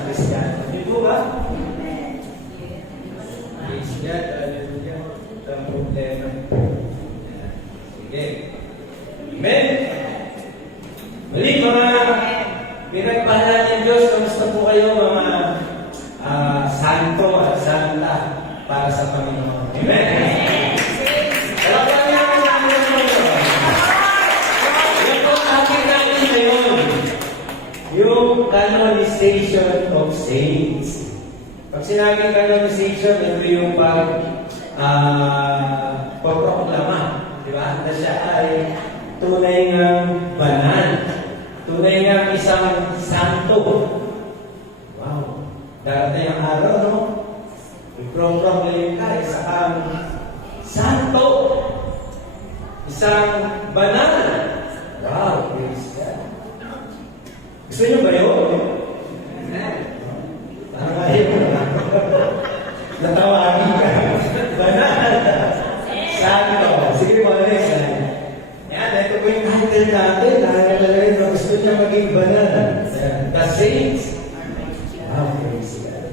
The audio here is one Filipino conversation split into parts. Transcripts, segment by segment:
sa Kristiyano. Hindi po ba? Praise God. Hallelujah. Ito ang problema. Sige. Amen. Muli mga pinagpahala ng Diyos, kamusta po kayo mga santo at santa para sa Panginoon. Amen. Yung canonization of saints. Pag sinabing canonization, ito yung pagproklama. Di ba? Na siya ay tunay ng banal. Tunay ng isang santo. Wow. Darating ang araw, no? I-proclaim ka, isa kang santo. Isang banal. Wow, praise God. Gusto niyo ba yun? Parang ayaw na. Natawagin ka. Banal. Santo. Sige po, next slide. Yan, ito po yung title natin. Nakalagay na gusto niya maging banal. The Saints. Wow, praise God.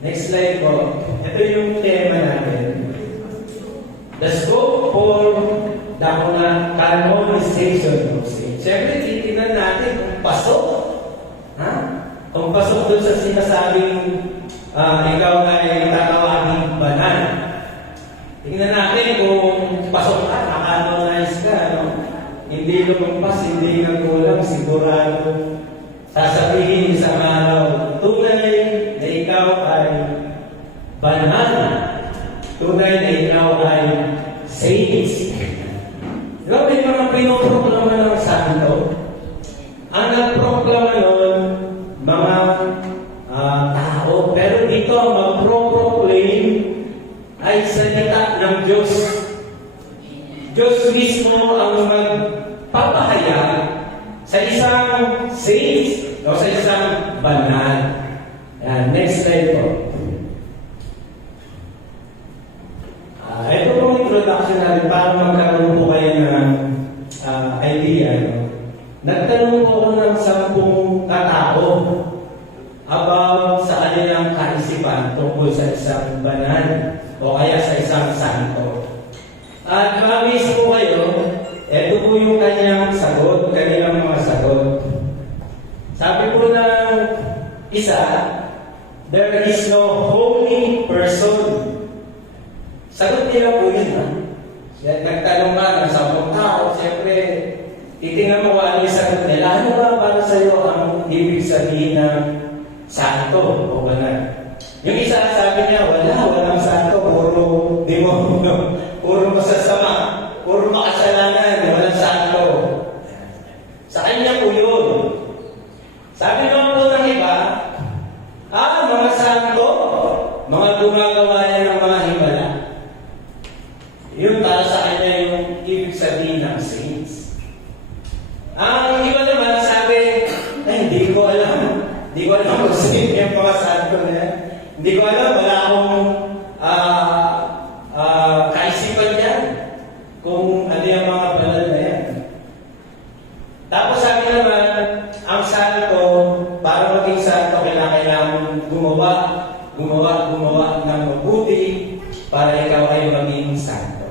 Next slide po. Ito yung tema natin. The scope for the canonization of saints. Siyempre, titignan natin kung pasok. Ha? Kung pasok doon sa sinasabing ikaw ay tatawagin banal. Tingnan natin kung pasok ka, nakanonize ka. No? Hindi lumampas, hindi nagkulang, sigurado. Sasabihin isang araw, tunay na ikaw ay banal. Tunay na ikaw ay saints. Diba may mga pinoproklama ng santo? Ang nagproklama nun, mga tao. Pero dito ang mag-proclaim ay salita ng Diyos. Diyos mismo ang magpapahayag sa isang saints o sa isang banal. Next slide po. Ito pong introduction natin para magkaroon po kayo ng idea. No? Nagtanong po ako ng 10 katao about sa kanilang kaisipan tungkol sa isang banal o kaya sa isang santo. At mabis po kayo, ito po yung kanyang sagot, kanilang mga sagot. Sabi po ng isa, there is no holy person. Sagot nila po yun, ha? Nagtanong ka ng 10 tao, siyempre, titingnan mo kung ano yung sagot nila. Ano ba para sa iyo ang ibig sabihin ng santo o banal? Yung isa sabi niya, walang santo, puro demonyo, puro masasama, puro makasalanan, walang santo. Sa kanya po yun. Sabi naman po ng iba, mga santo, mga gumagawa yan ng mga himala. Yun para sa kanya yung ibig sabihin ng saints. Ang iba naman sabi, hindi ko alam. Hindi ko alam kung sino yung mga santo na yan. Hindi ko alam, wala akong kaisipan yan kung ano yung mga banal na yan. Tapos sabi naman, ang santo, para maging santo, kailangan gumawa ng mabuti para ikaw ay maging santo.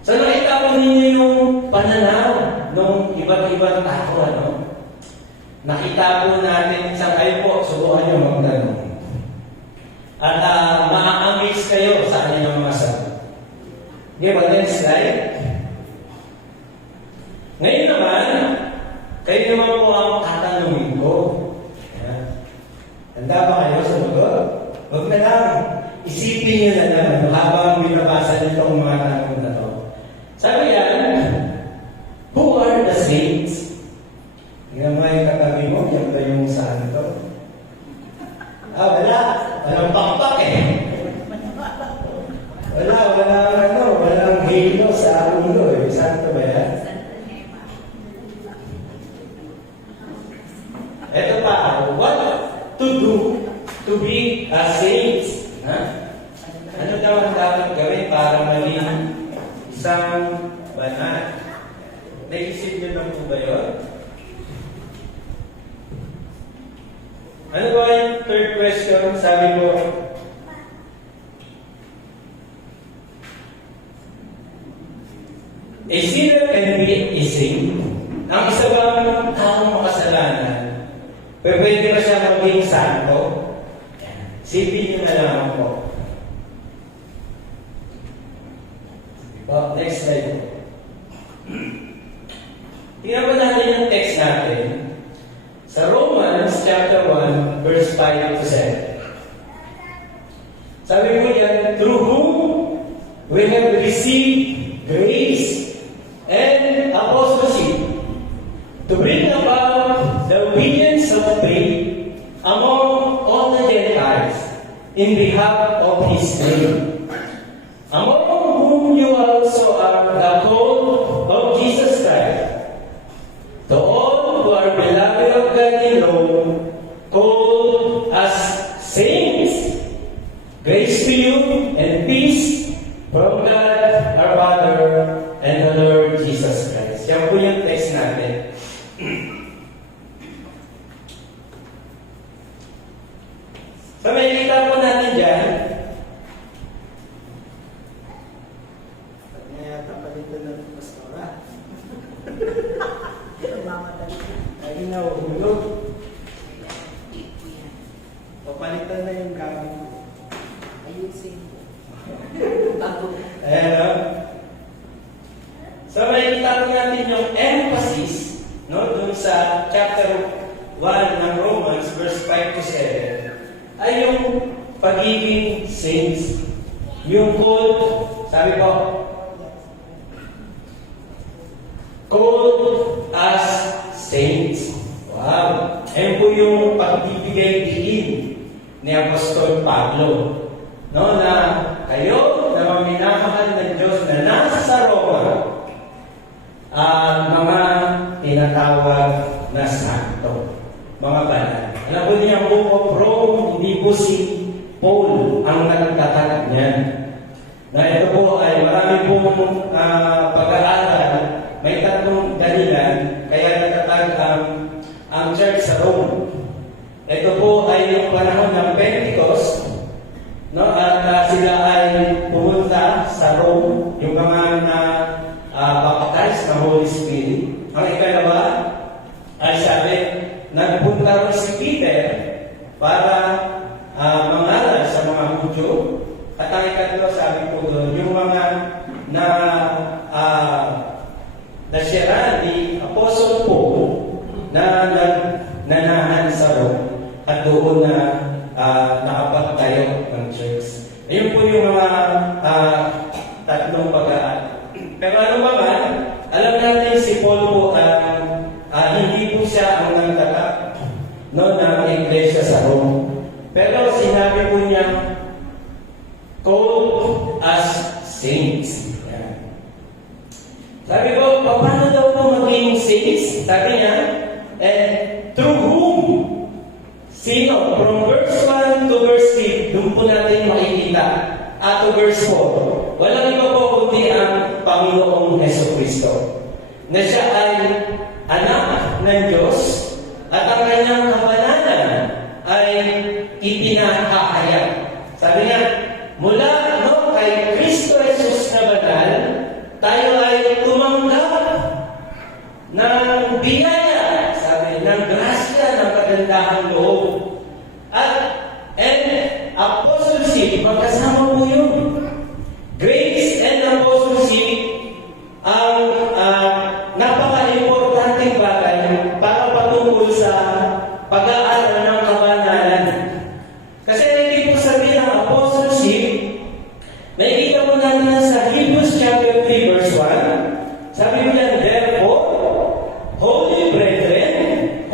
So nakita ko ninyo yung pananaw ng iba't-ibang tao, ano? Nakita po natin isang kayo po, subukan nyo magtanong. At ma-amaze kayo sa kanilang mga sagot. Okay, but next slide. Ngayon naman, kayo naman po ang tatanungin ko. Handa ba kayo sa sagot? Huwag na lang. Isipin nyo na naman habang binabasa nitong mga tanong na to. Sabi yan, who are the saints? Tingnan mo yung katabi mo, yan ba yung santo? Wala. Walang pakpak eh. Walang halo sa ulo eh. Santo ba yan? Ito pa, what to do to be a saint? Ano daw ang dapat gawin para maging isang banal? Naisip niyo na po ba yun? Ano ba yung third question? Sabi ko, a sinner can be a saint. Ang isa bang taong makasalanan, pwede ba siya maging santo? Sipin niyo na lang po. Well, next slide. Tingnan po natin yung text natin sa Romans chapter 1, verse 5 to 7. Sabi po yan, through whom we have received grace and apostleship to bring about the obedience of faith among all the Gentiles in behalf of His name, among whom you also are the called of Jesus Christ. To all who are beloved of God in Rome, called as saints, grace to you and peace from God our Father and the Lord Jesus Christ. Yan po yung text natin. So may kita po natin dyan. Yata palitan na ng pastora. Lagi na uhulog. Papalitan na yung gamit ko. Ayusin mo. Ayan, no? So makikita po natin yung emphasis, no, dun sa chapter 1 ng Romans, verse 5 to 7, ay yung pagiging saints. Yung called, sabi ko, called as saints. Wow! Ayan po yung pagbibigay diin ni Apostol Pablo. No, na kayo na mga minamahal ng Diyos na nasa sa Roma, mga tinatawag na santo, mga banal. Alam po niya, Book of Rome, hindi po si Paul ang nagtatag niyan. Na ito po ay marami pong pag-aaral, may tatlong dahilan, kaya nagtatag ang church sa Rome. Ito po ay yung panahon ng Pentecost, no? At sila ay pumunta sa Rome, yung mga baptized ng Holy Spirit. Ang ikalawa ay sabi, nagpunta rin si Peter para mangaral sa mga Hudyo. At ang ikatlo, sabi po doon, yung mga nasira ni Apostle Paul na nanahan sa Rome at doon na nakapagtayo ng church. Ayun po yung mga tatlong pag-aaral. Pero ano ba man, alam natin si Paul po hindi po siya ang nagtatag ng iglesia sa Rome. Pero sinabi po niya, called as saints. Yan. Sabi ko, paano daw po maging saints? Sabi niya, through whom? Sino? From verse 1 to verse 3, doon po natin makikita. At to verse 4, walang iba po kundi ang Panginoong Jesucristo, na siya ay anak ng Diyos at ang kanyang kabanalan ay itinahayag. Sabi niya, mula kay Kristo Jesus na banal, tayo ay tumanggap ng biyaya, sabi, ng grasya, ng kagandahang loob. And apostleship, magkasama po yun. Grace and apostleship ang napaka-importanting bagay para patungkol sa pag-aaral ng kabanalan. Kasi hindi po sabihin ng apostleship, nakikita po natin sa Hebrews chapter 3 verse 1, sabi mo yan, therefore, holy brethren,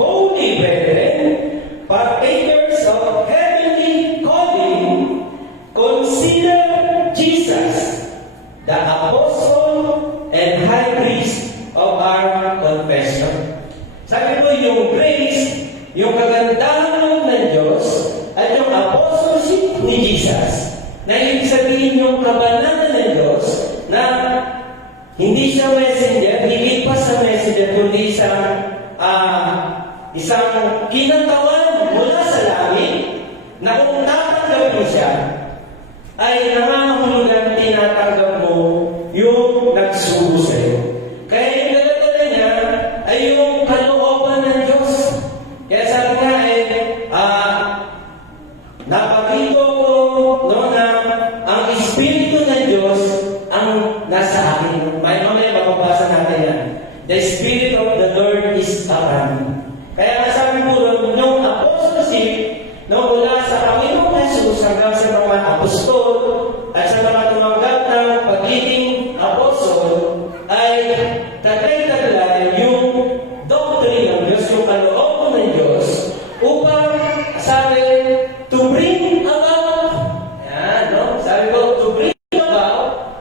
isang kinatawan mula sa langit na kung tatanggap mo siya, ay nangangahulugan tinatanggap mo yung nagsugo sa'yo. Kaya yung dala-dala niya ay yung kalooban ng Diyos. Kaya sabi nga napakito ko na ang Espiritu ng Diyos ang nasa akin. Mamaya mababasa natin yan. The Spirit of the Lord is upon me. Kaya nga sabi po yung apostleship mula sa Panginoong Jesus hanggang sa mga apostol at sa mga tumanggap ng pagiging apostol ay taglay-taglay yung doctrine ng Diyos, yung kalooban ng Diyos upang sabi to bring about, sabi ko, to bring about,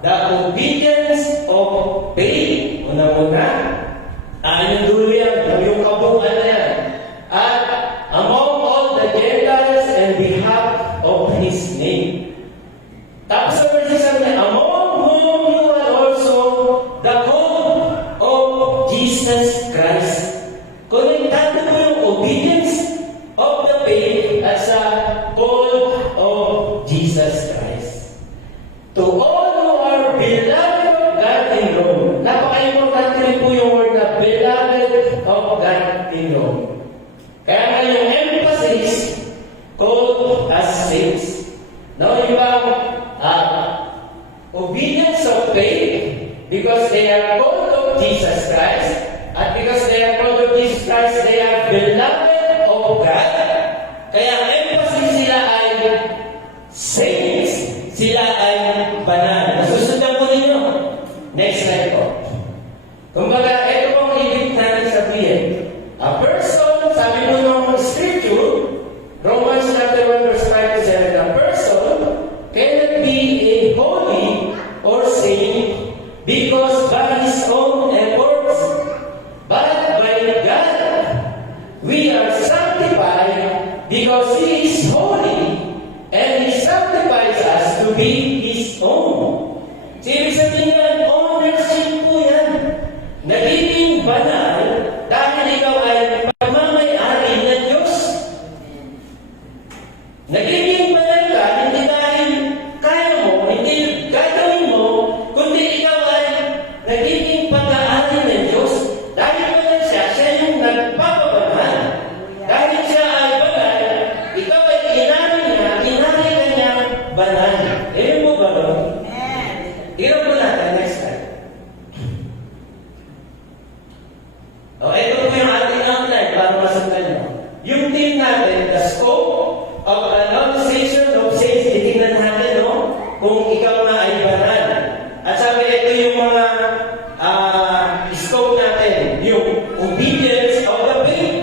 the obedience of faith. Una-una, yung dulo yan, yung kabuuan na yan. At among all the Gentiles and behalf of His name. Tapos sa verse sabi niya, among whom you are also the call of Jesus Christ. Konektado mo yung obedience of the faith at sa call of Jesus Christ. To all who are beloved of God in Rome. Napaka-importante rin po yung word na beloved of God in Rome. Kaya nga yung emphasis, called as saints. Yung obedience of faith, because they are called of Jesus Christ, at because they are called of Jesus Christ, they are beloved of God. Kaya ang emphasis sila ay saints, sila ay banal. Nasusundan po ninyo. Next slide po. Kumbaga, ito pong ibig natin sabihin. A person, sabi mo ng scripture, Romans chapter 1 verse 5 to 7, a person cannot be a holy or saint because by his own efforts, but by God, we are sanctified because He is holy and He sanctifies us to be His own. So, ibig sabihin yan, ownership po yan. Nagiging banal dahil ikaw ay pagmamayari ng Diyos. Nagiging banal ka, hindi dahil kaya mo, hindi gagawin mo, kundi ikaw ay nagiging pag-aari ng Diyos. Dahil banal siya, siya yung nagpapabanal. Dahil siya ay banal, ikaw ay inari ka niya banal. Ewan mo ba ba? Hirap mo natin, next slide. Ito po yung ating outline para masundan nyo. Yung team natin, the scope of an organization of saints, titignan natin, kung ikaw na ay banal. At sabi, ito yung mga scope natin, yung obedience of the faith.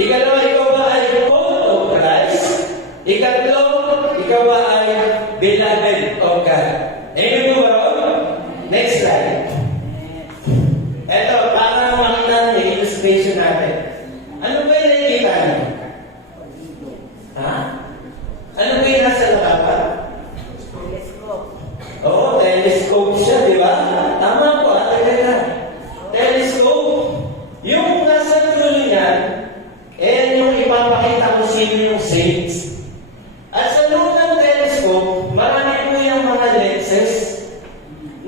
Ikalawa, ikaw ba ay called of Christ? Ikatlo, ikaw ba ay beloved of God? Amen mo ba? Next slide. Ito, para makita niyo yung illustration natin. Ano ba yung nakikita niyo? Ano ba yung nasa lakapan? Oo, telescope siya, di ba? Tama po, talaga. Telescope. Yung nasa dulo niyan, yung ipapakita kung sino yung saints. At sa loob ng telescope, marami po yung mga lenses.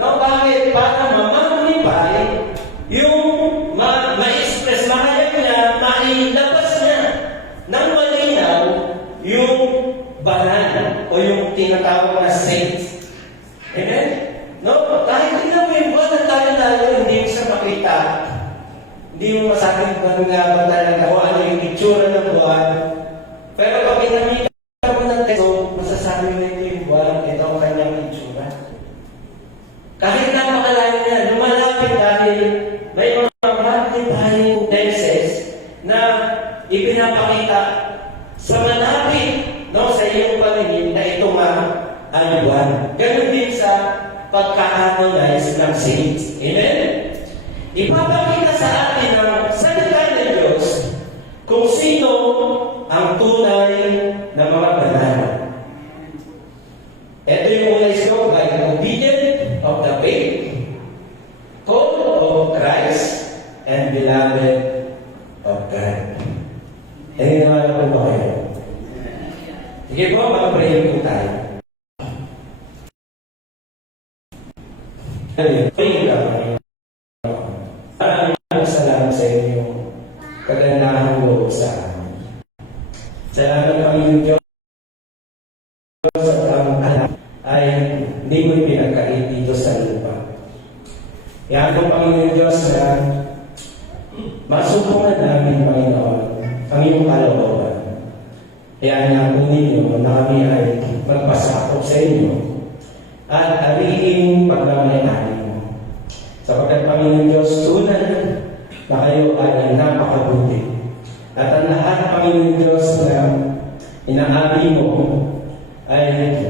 Bakit? Para ma-magnify yung ma-express, mahayag niya, mailabas niya ng malinaw yung banal o yung tinatawag na saints. Amen? Kahit tingnan mo yung buwan na tayo, hindi mo siya makita. Hindi mo masakit kung ano nga ba talaga o ano yung itsura ng buwan. Pero pag pinamita mo ng testo, masasabi mo ito yung buwan, ito ang kanyang itsura. Kahit napakalayo niya, lumalapit dahil may mga magnifying lenses na ipinapakita sa malapit sa iyong paningin na ito nga ang buwan. Ganun din sa pagka-analyze ng saints. Amen? Ipapakita sa atin ng salita ng Diyos kung sino ang tunay na mga banal. Ito yung unay ko, by the obedience of the faith, called of Christ, and beloved Sige po, mag-pray po tayo. Pray ka, maraming salamat sa inyong kagandahang loob sa amin. Salamat Panginoon Diyos at ang alam ay hindi mo pinagkait dito sa lupa. Kaya po Panginoon Diyos na masupungan namin Panginoon ang iyong kalooban. Kaya nga po ninyo na kami ay magpasakop sa inyo at ariing pagmamayanin mo. Sapagkat Panginoon Diyos, tunay na kayo ay napakabuti. At ang lahat, Panginoon Diyos, na inaabi mo ay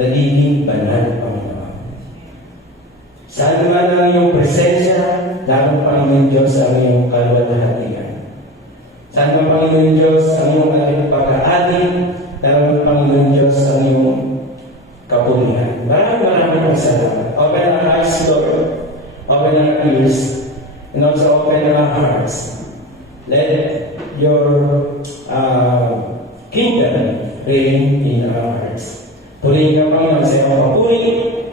nagiging banal, Panginoon. Saan naman ang iyong presensya, lalo Panginoon Diyos ang iyong kaluwalhatian. Saan naman, Panginoon Diyos, ang iyong pag-aaling, lalo Panginoon Diyos ang iyong kapulihan. Maraming salamat. Open our eyes, Lord. Open our ears. And also open our hearts. Let your kingdom reign in our hearts. Purihin ka Panginoon sa iyong papuri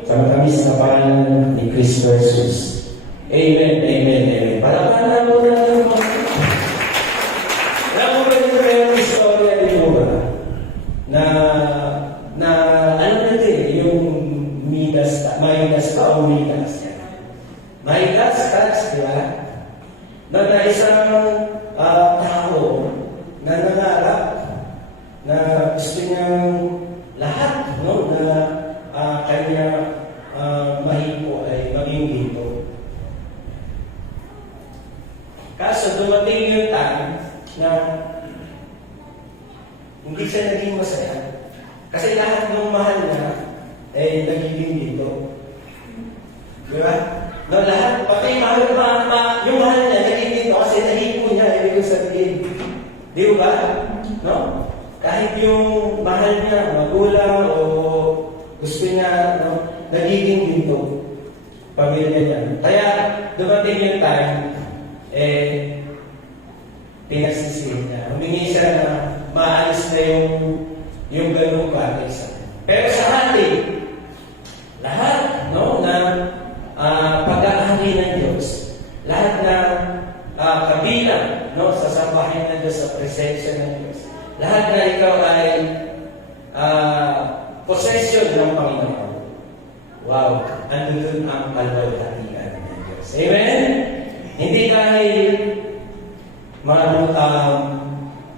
sa matamis na pangalan ni Cristo Jesus. Amen, amen, amen. Palakpakan na po natin mga alam mo ba yung istorya dito ba? Na ano natin, yung Midas o Midas. Midas tax, di ba? Na isang tao na nangarap na gusto niyang lahat no, na kanya mahipo ay maging dito. Kaso dumating yung time na hindi siya naging masaya. Kasi lahat ng mahal niya ay nagiging dito. Di ba? No, lahat, pati yung mahal niya naging dito kasi nahipo niya, ibig sabihin. Di ba? No? Kahit yung mahal niya, magulang o gusto niya, no, nagiging dito. Pamilya niya. Kaya dumating yung time, pinagsisihin niya. Humingi siya na maalis na yung ganung bagay sa akin. Pero sa atin, lahat no, na pag-aari ng Diyos, lahat na kabilang no, sa sambahin ng Diyos, sa presensya ng Diyos, lahat na ikaw ay possession ng Panginoon. Wow! Andun ang kalwalhatian ng Diyos. Amen? Hindi dahil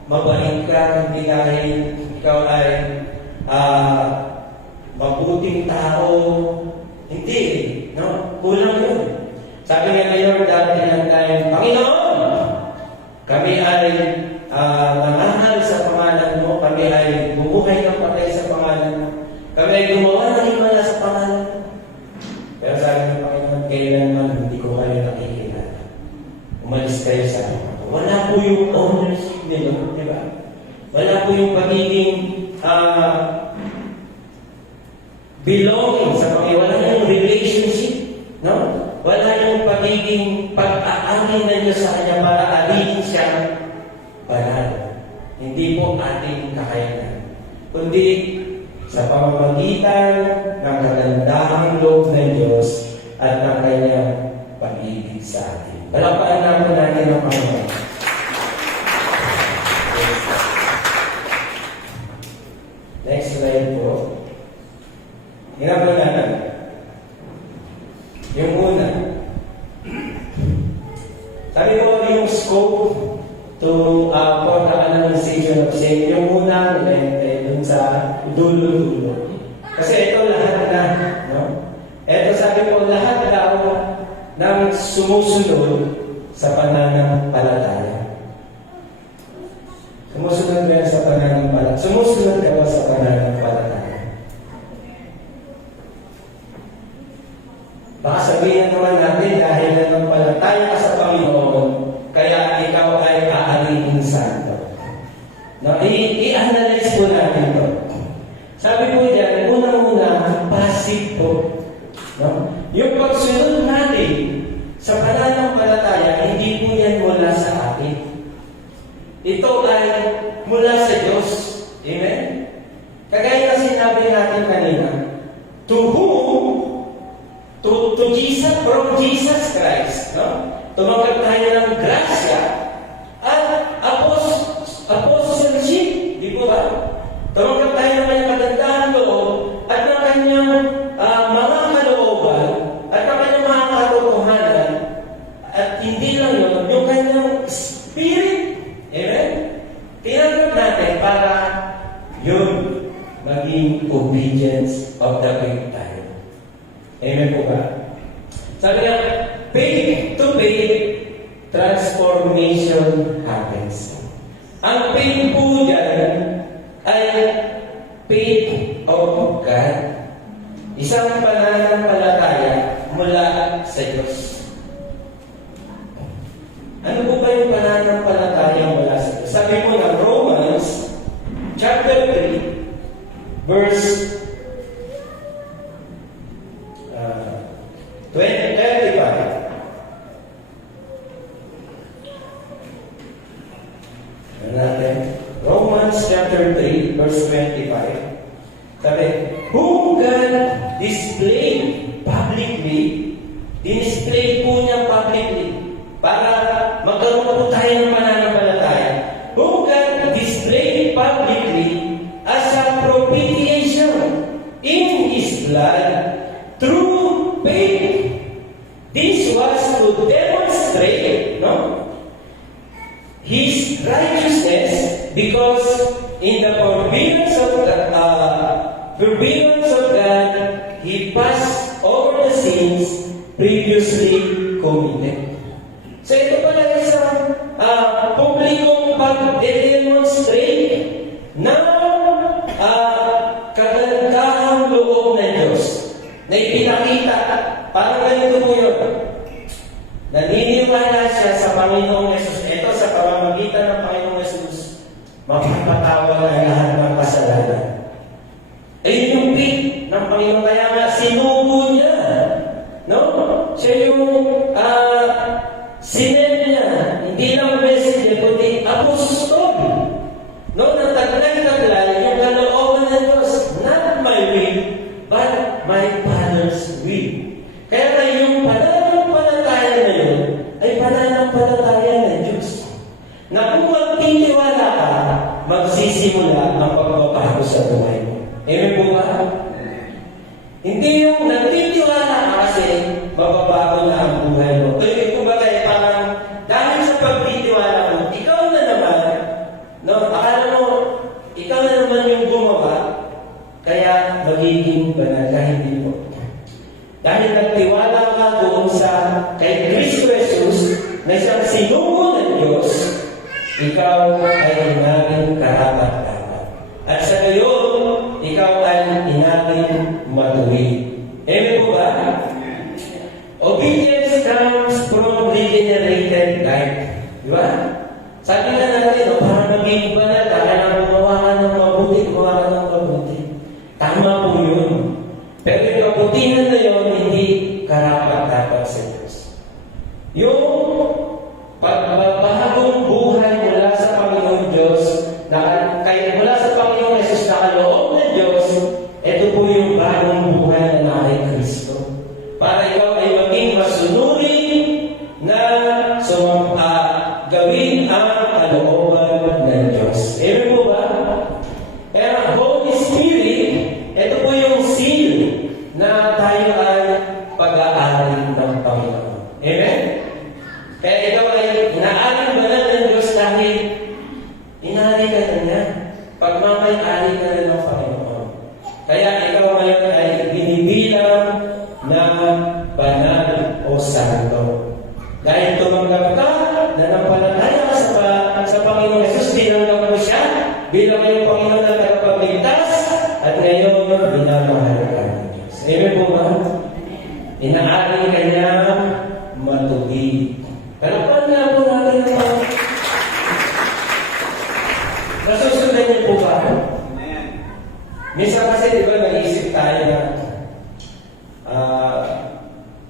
mabalik ka, hindi dahil ikaw ay mabuting tao. Hindi. No? Kulang yun. Sabi nga ngayon, dati lang tayo, Panginoon, kami ay nangangal sa pangalan mo, kami ay bubuhay ng patay sa pangalan mo, kami ay gumawa ng himala sa pangalan mo. Pero sabi ng Panginoon, kailanman hindi ko kayo nakikilala. Umalis kayo sa akin. Wala po yung ownership nila, di ba? Wala po yung pagiging belonging sa Panginoon. Wala yung relationship, no? Wala yung pagiging pag-aangin na niyo sa Kanya para alihin siya banal. Hindi po ating kakayanan, kundi sa pamamagitan ng kagandahang loob ng Diyos at ng Kanyang pag-ibig sa atin. Palakpakan naman natin ang Panginoon. Next slide po. Hirap po natin. Yung una. Sabi ko yung scope to for the analyzation of sin. Yung una, dun sa dulo-dulo. Kasi ito lahat na, no? Ito sabi ko, lahat daw ng sumusunod sa pananampalataya. Sumusunod ba yan sa pananampalataya? Sumusunod ka ba sa pananampalataya? Baka sabihin naman natin dahil nanampalataya ka sa Panginoon, kaya ikaw ay aalihin santo. No, i-analyze po natin ito. Sabi po dyan, unang-una, passive po. No? Yung pagsunod natin sa pananampalataya, hindi po yan mula sa atin. Ito ay mula sa Diyos. Amen? Kagaya na sinabi natin kanina, to whom, to Jesus, from Jesus Christ, no? Tumanggap tayo ng grasya at apostleship, di po ba? Tumanggap tayo ng kanyang magandang loob at ng kanyang mga kalooban at ng kanyang mga katotohanan at hindi lang yun, yung kanyang spirit. Amen? Tinanggap natin para yun maging obedience of the faith tayo. Amen po ba? Sabi nga, faith to faith, transformation happens. Ang faith po dyan ay faith of God. Isang pananampalataya mula sa Diyos. Ano po ba yung pananampalataya mula sa Diyos? Sabi mo na Romans chapter 3 verse 35. Ano natin? Romans chapter 3 verse 25. Sabi, whom God displayed publicly, dinisplay po niya publicly para magkaroon po tayo ng pananampalataya. Whom God displayed publicly as a propitiation in His blood through faith. This was to demonstrate, no, His righteousness, because in the forbearance of God, He passed over the sins previously committed. So ito pala isang publikong pag-demonstrate ng kagandahang loob ng Diyos na ipinakita. Parang ganito po yun. Naniniwala siya sa Panginoong Yesus. Ito sa pamamagitan ng Panginoong Yesus, mapapatawad ang lahat ng kasalanan. Ayun yung faith ng Panginoon. Kaya nga sinubo niya. No? Siya yung sinend niya. Hindi lang message, kundi apostol. No? Nataglay-taglay yung kalooban ng Diyos. Not my will, but my Father's will. Kaya na yung pananampalataya na yun ay pananampalataya ng Diyos. Na kung magtitiwala ka, magsisimula ang pagbabago sa buhay mo. Amen po ba? Hindi yung nagtitiwala ka kasi mababago na ang buhay mo. Kaya kung ba kayo parang dahil sa pagtitiwala mo, ikaw na naman, no, akala mo, ikaw na naman yung gumawa, kaya magiging banal ka, hindi po. Dahil nagtiwala ka doon sa kay Kristo Jesus na siyang sinugo ng Diyos, ikaw ay inaging karapat-dapat. At sa gayon, ikaw ay inaging matuwid. Amen po ba? Obedience comes from regenerated life. Di ba? Sabi na natin, para maging banal, kailangan gumawa ka ng mabuti, Tama po yun. Pero yung kabutihan na yun, hindi karapat-dapat sa Diyos. Yung pagbabagong buhay mula sa Panginoon Diyos, kaya mula sa Panginoon Jesus na kaloob ng Diyos, ito po yung bagong buhay na kay Kristo. Para ikaw ay maging masunurin na gawin ang kalooban ng Diyos. Amen po ba? Kaya Holy Spirit, ito po yung seal na tayo ay pag-aari ng Panginoon. Amen? Kaya ikaw ay inaaring banal ng Diyos dahil inaari ka na niya. Pagmamay-ari ka na ng Panginoon. Kaya ikaw ngayon ay binibilang na banal o santo. Dahil tumanggap ka, nanampalataya ka sa Panginoon Jesus, tinanggap mo siya bilang iyong Panginoon at tagapagligtas, at ngayon, minamahal ka ng Diyos. Amen po ba? Inaari ka niya matuwid. Pero paano nga po natin ito? Nasusundan niyo po ba? Minsan kasi, di ba, nag-iisip tayo na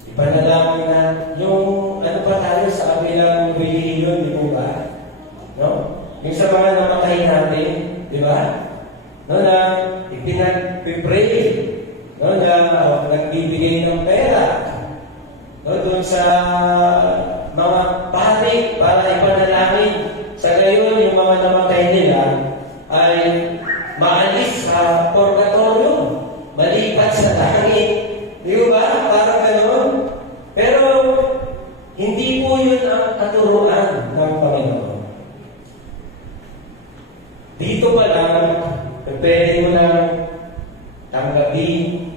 ipanalangin na yung ano pa tayo sa kabilang relihiyon, di po ba? No? Yung sa mga namatay natin, di ba? No, na pinag-pray, no, na nagbibigay ng pera, no, doon sa mga pari para ipanalangin. Sa gayon, yung mga namatay nila ay maalis sa purgatorio, malipat sa langit. Di ba? Parang gano'n. Pero, hindi po yun ang katuruan ng Panginoon. Dito pa lang, pwede mo na tanggapin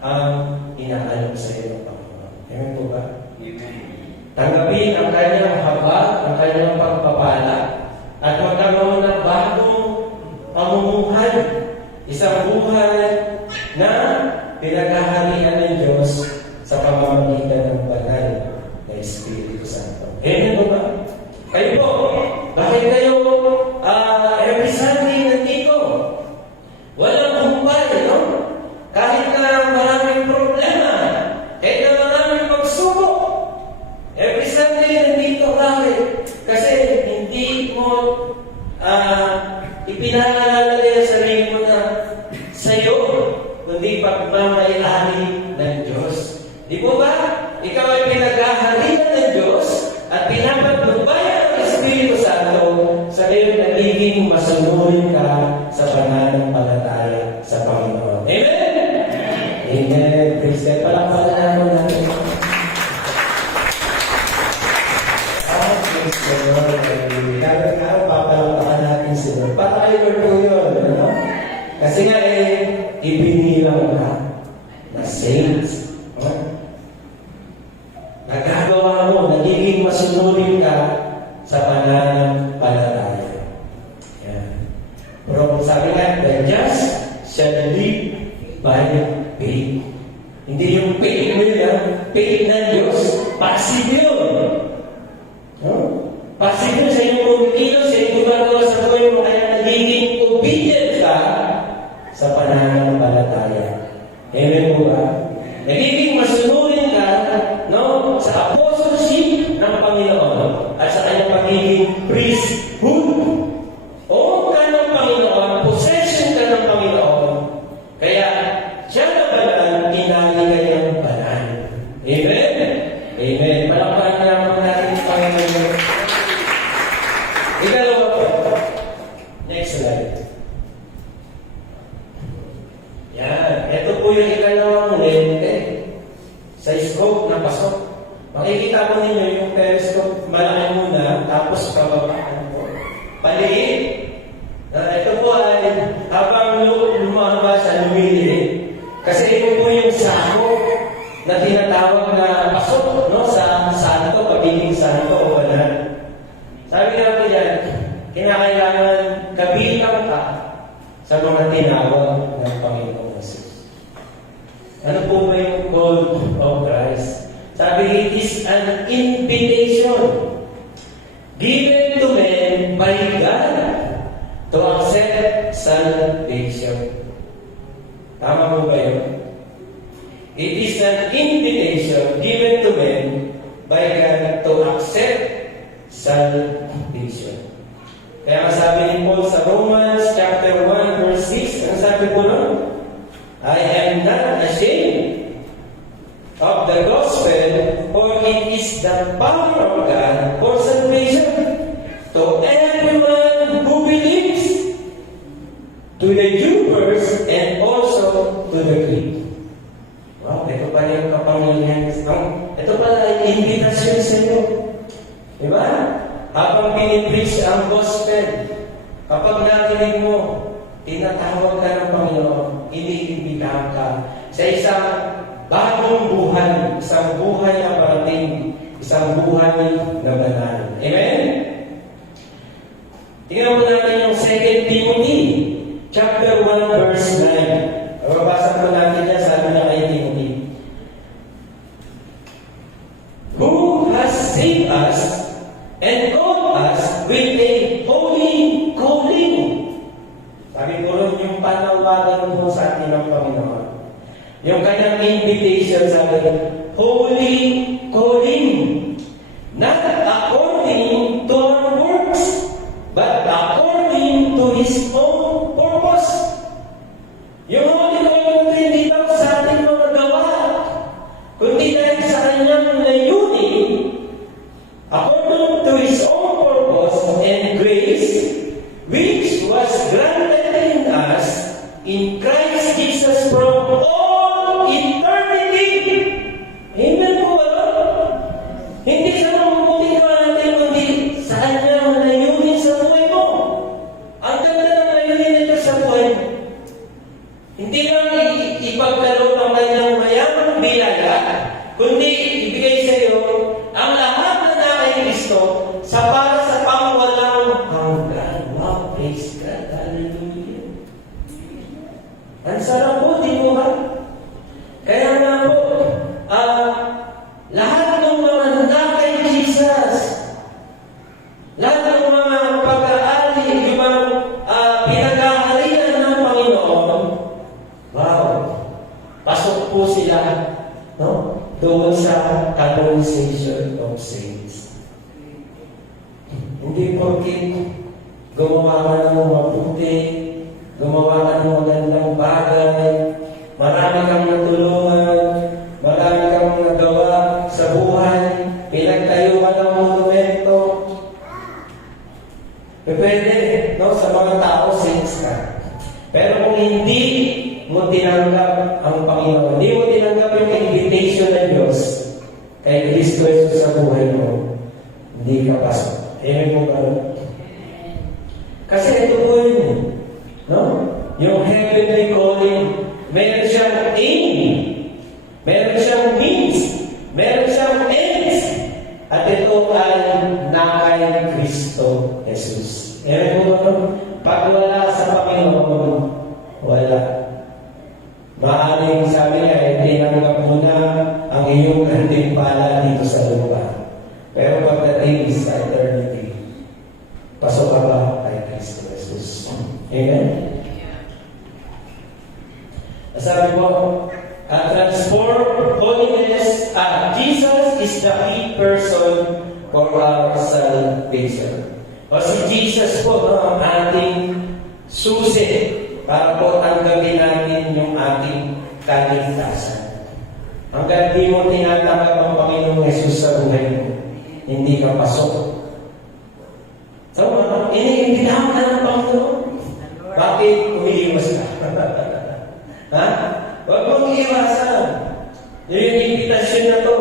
ang inaalok sa iyo ng Panginoon. Amen po ba? Amen. Tanggapin ang kanyang habag, ang kanyang pagpapala, at magkaroon ng bagong pamumuhay. Isang buhay na pinaghaharian ng Diyos sa pamamagitan ng banal na Espiritu Santo. Amen po ba? Kayo po, bakit kayo every Sunday nandito? Walang humpay, no? Kahit na maraming problema, kahit na maraming pagsubok, every Sunday nandito bakit? Kasi hindi mo ipinalalagay ang sarili mo na sa'yo, kundi pagmamayari ng Diyos. Di po ba? Ikaw ay pinaghaharian ng Diyos at pinapaglubayan ng Espiritu Santo sa gayon nagiging masunurin ka sa pananampalataya sa Panginoon. Amen? Amen. Praise God. Palakpakan natin. Praise the Lord. Araw-araw, papalakpakan natin si Lord. Para kay Lord po yun. Ano? Kasi nga ibinilang ka na saints. Nagagawa mo, nagiging masunurin ka sa pananampalataya. Yan. Pero sabi nga, the just shall live by faith. Hindi yung faith mo yan, faith ng Diyos. Passive yun. No? Passive yun sa iyong kumikilos, sa iyong gumagawa sa buhay mo, kaya nagiging obedient ka sa pananampalataya. Amen po ba? Nagiging masunurin ka, no, sa apostleship ng Panginoon at sa kanyang pagiging priesthood. O ka ng Panginoon, possession ka ng Panginoon. Kaya, siya na banal, inali ka niyang banal. Amen? Amen. Palakpakan na naman natin ang Panginoon. Ikalawa po. Next slide. Yan. Ito po yung ikalawang lente sa scope na pasok. Makikita po ninyo yung periscope, malaki muna, tapos pababaan po. Paliit. Ito po ay habang lumabas sa lumiliit. Kasi ito po yung sako na tinatawag na pasok, no? Sa santo, pagiging santo o banal. Sabi natin yan, kinakailangan kabilang ka sa mga tinawag ng Panginoon Jesus. Ano po ba yung gold of Christ? Sabi, it is an invitation given to men by God to accept salvation. Tama po ba yun? It is an invitation given to men by God to accept salvation. Kaya sabi ni Paul sa Romans chapter 1 verse 6, ang sabi po nun, I am not ashamed of the gospel, for it is the power of God for salvation to everyone who believes, to the Jew first and also to the Greek. Wow, ito pala yung kapangyarihan. Ito pala ay invitation sa inyo. Diba? Habang pinipreach ang gospel, kapag narinig mo, tinatawag ka ng Panginoon, iniimbitahan ka sa isang bagong buhay, isang buhay na parating, isang buhay na banal. Amen? Tingnan po natin yung 2 Timothy, chapter 1, verse 9. Mababasa po natin yan, sabi na kay Timothy. Who has saved us and called us with a holy calling. Sabi ko rin yung panawagan po sa atin ng Panginoon. Yung kanyang invitation, sabi, holy calling. Not according to our works, but according to His own purpose. Ang sarap po, di mo ba? Kaya nga po, lahat ng mga handa kay Jesus, lahat ng mga pag-aali, yung mga pinag-aalian ng Panginoon, wow, pasok po sila, no? Doon sa canonization of saints. Hindi porket gumawa ka ng mabuti, gumawa ka ng magandang bagay, marami kang natulungan, marami kang nagawa sa buhay, pinagtayo ka ng monumento. Pwede, no? Sa mga tao, saints ka. Pero kung hindi mo tinanggap ang Panginoon, hindi mo tinanggap yung invitation ng Diyos kay Kristo Jesus sa buhay mo, hindi ka pasok. Amen mo ba? Kasi ito po yun, no? Yung heavenly calling, meron siyang aim, meron siyang means, meron siyang ends, at ito ay nakay Kristo Jesus. Amen mo ba? Pag wala sa Panginoon, wala. Maaaring sabi niya, tinanggap mo na ang iyong gantimpala dito sa lupa. Pero pagdating sa eternity, pasok ka ba kay Kristo Jesus? Amen? Sabi ko, transform holiness, Jesus is the key person for our salvation. O si Jesus po, no, ang ating susi para po tanggapin natin yung ating kaligtasan. Hanggang di mo tinatanggap ang Panginoong Jesus sa buhay mo, hindi ka pasok. So, iniimbitahan ka ng Panginoon. Bakit umiiwas ka? Ha? Huwag mong iiwasan. Yung invitation na to.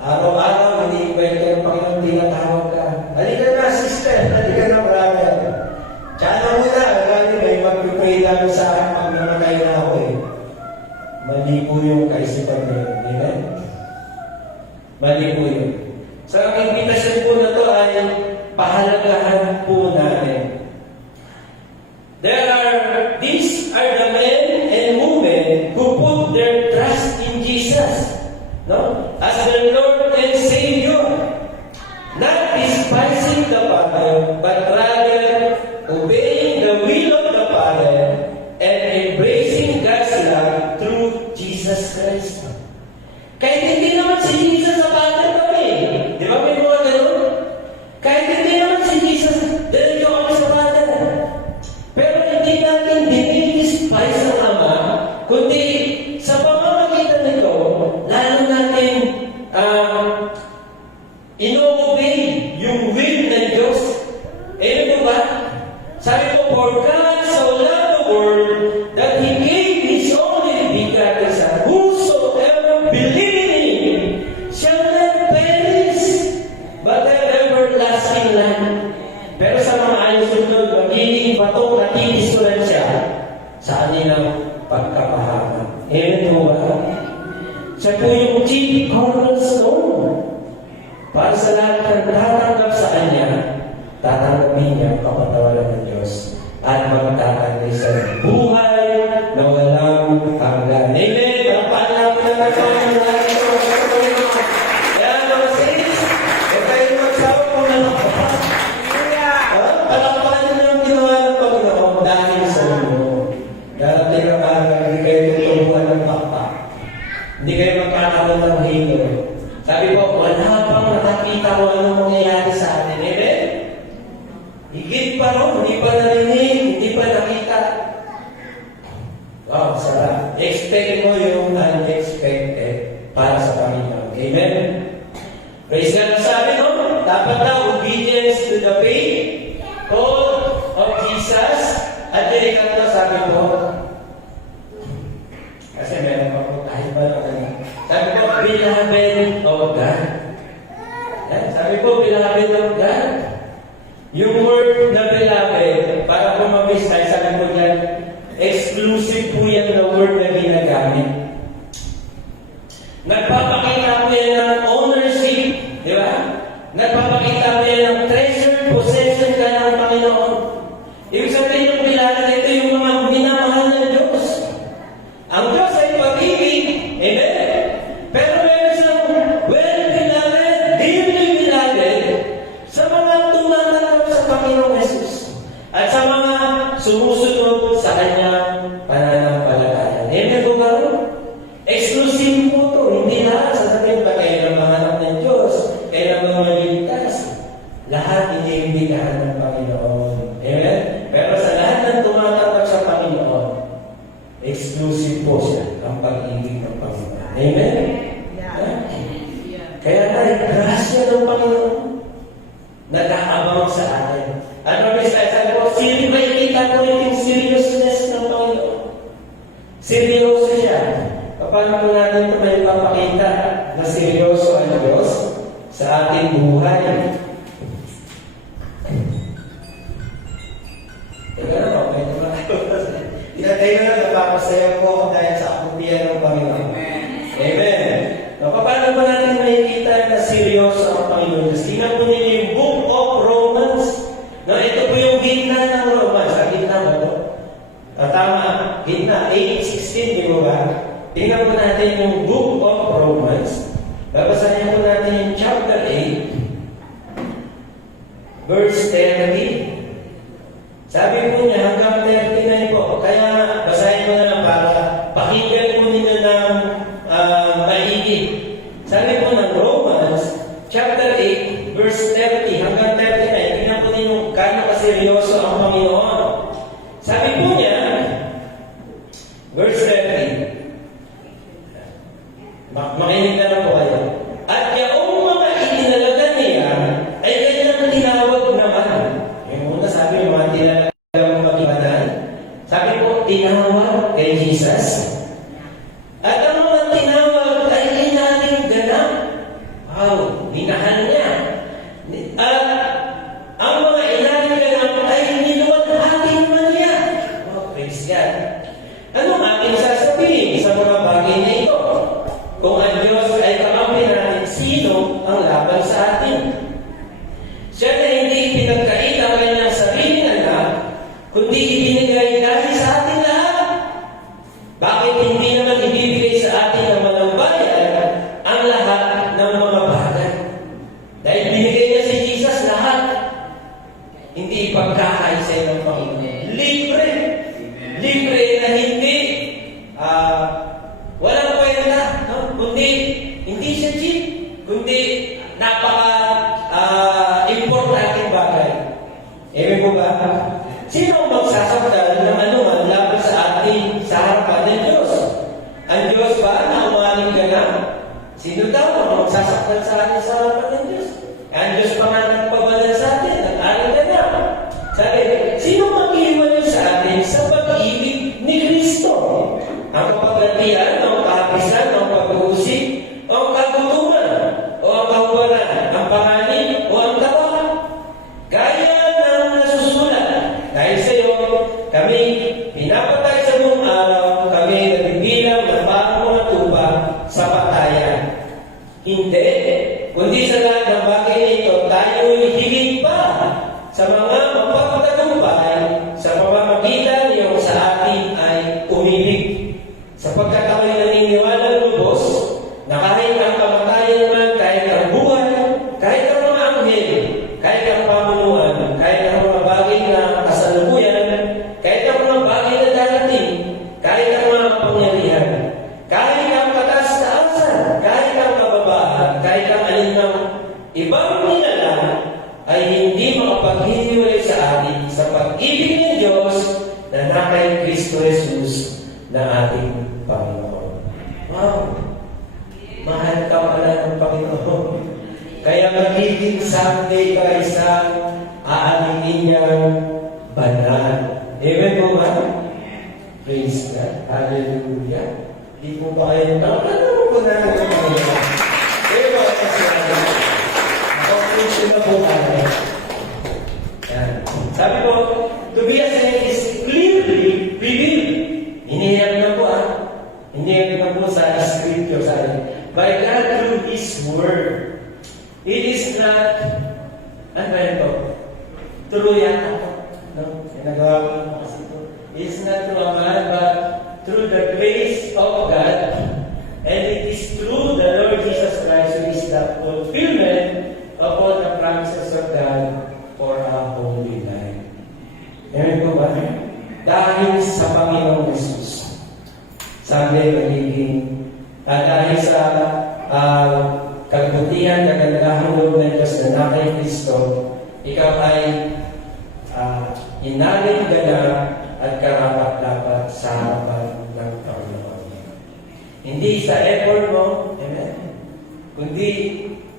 Araw-araw, ini-invite ka ng Panginoon, tinatawag ka. Halika na, sister. Halika na, brother. Tsaka mo na, may mag-pray lang sa akin pag namatay na ako eh. Mali po yung kaisipan na yun. Amen? Mali po yun. So, ang invitation po na to ay pahalagahan po natin. These are the men and women who put their trust in Jesus, no? As their Lord and Savior. Not despising the Father, but rather obeying the will of the Father and embracing God's love through Jesus Christ. Kahit hindi naman si Jesus sa Father kami. Di ba may mga ganun? Kahit hindi naman si Jesus, diretso kami sa Father. Pero hindi natin dinidespise ang Ama, kundi sa pamamagitan nito, lalo natin ino-obey yung will ng Diyos. Eh, ba? Sabi ko, for God so loved the world that He gave His only begotten Son, whosoever believes in Him shall not perish, but have everlasting life. Pero sa mga ayon-sunod, magiging batong natitistulan siya sa kanilang pagkapahamak. Amen po ba? Siya po yung chief cornerstone. Para sa lahat ng tatanggap sa Kanya, tatanggapin niya ang kapatawaran ng Diyos at magtatanggay sa buhay na walang hanggan. Amen! Palakpakan natin ang nagpapalala ito. Kaya mga saints, huwag kayong magsawa kung nalakpakan. Palakpakan niyo ang ginawa ng Panginoon dahil sa inyo. Darating ang araw, hindi kayo tutubuhan ng pakpak. Hindi kayo magkakaroon ng hilo. Sabi po, wala pang nakakita kung anong mangyayari sa atin. Amen? Higit pa rin, hindi pa narinig, hindi pa nakita. Wow, sarap. Expect mo yung unexpected para sa Panginoon. Amen? Praise God. Sabi no, dapat na obedience to the faith, call of Jesus. At dinikat na sabi po, kasi meron pa po, kahit ba na sabi po, beloved of God. Sabi po, beloved of God. Yung word na beloved, para po mabis tayo, sabi po yan, exclusive po yan na word na ginagamit. Nagpapakita po yan ng ownership, di ba? Nagpapakita po yan ng treasure, possession ka ng Panginoon. Ibig sabihin yung beloved, ito yung mga minamahal sumusunod sa kanyang pananampalataya. Amen po ba? Exclusive po to. Hindi lahat sasabihin ba kayo ng mahanap ng Diyos, kayo ng mga maligtas. Lahat iniimbitahan ng Panginoon. Amen? Pero sa lahat ng tumatanggap sa Panginoon, exclusive po siya ang pag-ibig ng Panginoon. Amen? Yeah. Kaya tayo, grasya ng Panginoon, nag-aabang sa atin. Ano sabi po, makikita po yung seriousness ng Panginoon. Seryoso siya. Paano po natin ito may papakita na seryoso ang Diyos sa ating buhay? Teka na, okay naman. Tayo na, napapasaya po ako dahil sa kapupian ng Panginoon. Amen. Paano ba natin makikita na seryoso ang Panginoon? Tingnan po ninyo yung Book of Romans. Ito po yung gitna ng Romans. Ang gitna mo ito? Tama, gitna. 8:16, di ba ba? Tingnan po natin yung Book of Romans. Babasahin po natin yung chapter 8, verse 30. Sabi po niya hanggang 39 po. Kaya basahin mo na lang para pakinggan po ninyo ng maigi. Sabi po ng Romans, chapter 8, verse 30 hanggang 39. Tingnan po ninyo kano kaseryoso ang Panginoon. Sabi po niya, verse 30. Makinig na lang po kayo. At yaong mga itinalaga niya ay kanyang tinawag naman. Yung muna sabi, yung mga tinalagang mag-ibanan. Sabi po, tinawag kay Jesus. At ang mga tinawag ay inaring ganap. Wow, minahal niya. At ang mga inaring ganap ay niluwalhati naman niya. Wow, praise God. Ano ang ating sasabihin sa mga bagay na ito? Kung ang Diyos ay kakampi natin, sino ang laban sa atin? Siya na hindi pinagkait ang kanyang sariling anak, kundi ibinigay dahil sa atin lahat. Bakit hindi naman ibibigay sa atin ng walang bayan ang lahat ng mga bagay? Dahil binigay niya si Jesus lahat. Hindi ipagkakaisa ng Panginoon. Libre. Libre na hindi walang kwenta, no? Kundi hindi siya cheap, kundi napaka-importanteng bagay. Ewan po ba? Sino ang magsasakdal ng anuman laban sa atin sa harapan ng Diyos? Ang Diyos ba na umaling ganap? Sino daw ang magsasakdal sa atin sa harapan ng Diyos? Ang Diyos pa nga nagpabalan sa atin, nag-aling ganap. Sabi, sino mag-iwan sa atin sa pag-ibig ni Kristo? Ang kapagatian, ang kahapisan, ang pag-uusig, ang kagutuman, o ang kahuwaran, ang panganin, o ang tawa. Gaya ng nasusulat, dahil sa iyo, kami pinapatay sa buong araw, kami nabibilang ng parang mga tuba sa patayan. Hindi, kundi sa lahat ng bagay na ito, tayo'y higit pa sa mga mapapatagumpay sa pamamagitan niyong sa atin ay umibig. Sapagkat ako'y naniniwalang lubos na kahit ang kamatayan man, kahit ang buhay, kahit ang mga anghel, kahit ang pamunuan, kahit ang mga bagay na kasalukuyan, kahit ang mga bagay na darating, kahit ang mga kapangyarihan, kahit ang kataas-taasan, kahit ang kababaan, kahit ang alinang ibang nilalang, ay hindi makapaghihiwalay sa atin sa pag-ibig ng Diyos na nakay Kristo Jesus na ating Panginoon. Wow! Mahal ka pala ng Panginoon. Kaya magiging someday ka isang aaminin niyang banal. Amen po ba? Praise God. Hallelujah. Di po ba kayo tanong po na ng Panginoon? Pero ba kasi conclusion na po tayo. Yan. Sabi ko, to be a saint is clearly revealed. Hinihirap na po hinihirap na po sa scripture sabi. By God through His Word. It is not, ano ba ito? True yata po. No? Nagawa ko na kasi ito. It is not through a man, but through the grace of God. And it is through the Lord Jesus Christ who is the fulfillment of all the promises of God for a holy life. Amen po ba? Sabi, magiging dahil sa kabutihan, kagandahang loob ng Diyos na nasa kay Kristo, ikaw ay inaling ganap at karapat-dapat sa harapan ng Panginoon. Hindi sa effort mo, amen, kundi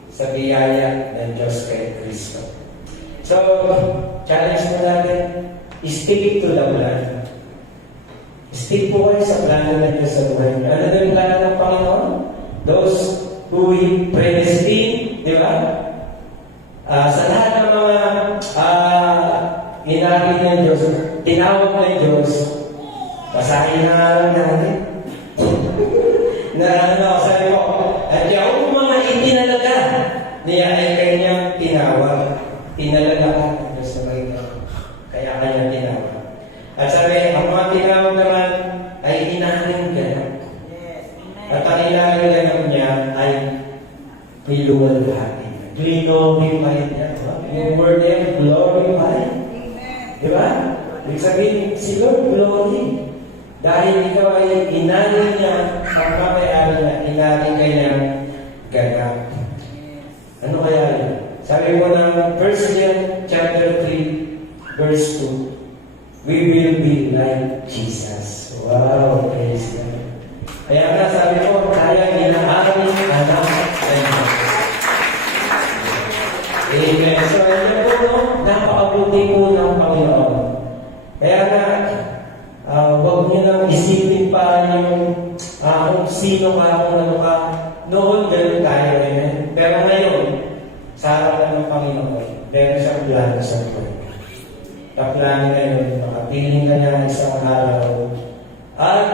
sa biyaya ng Diyos kay Kristo. So, challenge mo natin, stick to the plan. Stick po kayo sa plano ng Diyos sa buhay. Ano na yung plano ng Panginoon? Those who He predestined, di ba? Sa lahat ng mga inari ng Diyos, tinawag ng Diyos, basahin na lang natin. Sabi ko, at yung mga itinalaga niya ay kanyang tinawag. Tinalaga ka ng Diyos sa mga kaya kanyang tinawag. At sabi, ang mga tinawag naman ay inaring ganap. At ang inaring ganap niya ay niluwalhati. Glorified niya. Yung word niya, glorified. Di ba? Ibig sabihin, si Lord glory. Dahil ikaw ay inaring niya, ang kamayari niya, inaring kanyang ganap. Ano kaya yun? Sabi mo ng 1 John chapter 3, verse 2, we will be like Jesus. Wow, praise God. Kaya nga sabi ko, kaya inaaring anak ng Diyos. Amen. So, yun po, no? Napakabuti po ng Panginoon. Kaya nga, huwag niyo nang isipin pa yung kung sino ka, kung ano ka. Noon, ganun tayo. Amen. Pero ngayon, sa harapan ng Panginoon, meron siyang plano sa buhay. Kaplano ngayon, makapiling ka niya isang araw at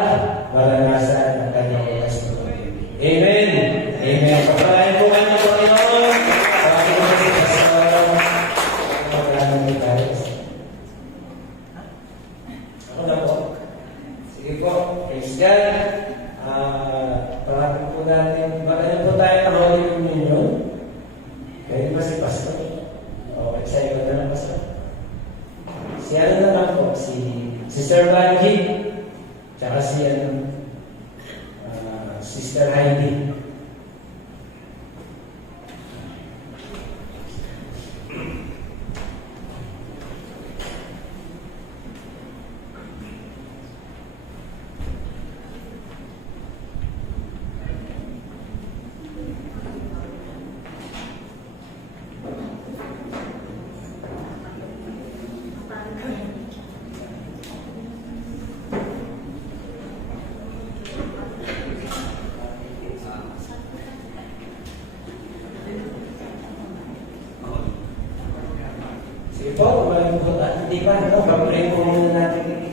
maranasan ang kanyang oras na pag-ibig. Amen! Amen! Kapalayan po kayo ng Panginoon. Ako na po. Sige po. Praise God. Parang po natin. Magaling po tayo ng Holy Communion. Kayo ba si Pastor? Okay, sa iyo na lang, Pastor. Si ano na lang po, si Sister Banji, tsaka si Sister Heidi. Sige po, walang po tayo. Hindi pa, no? Pag-pray po muna natin.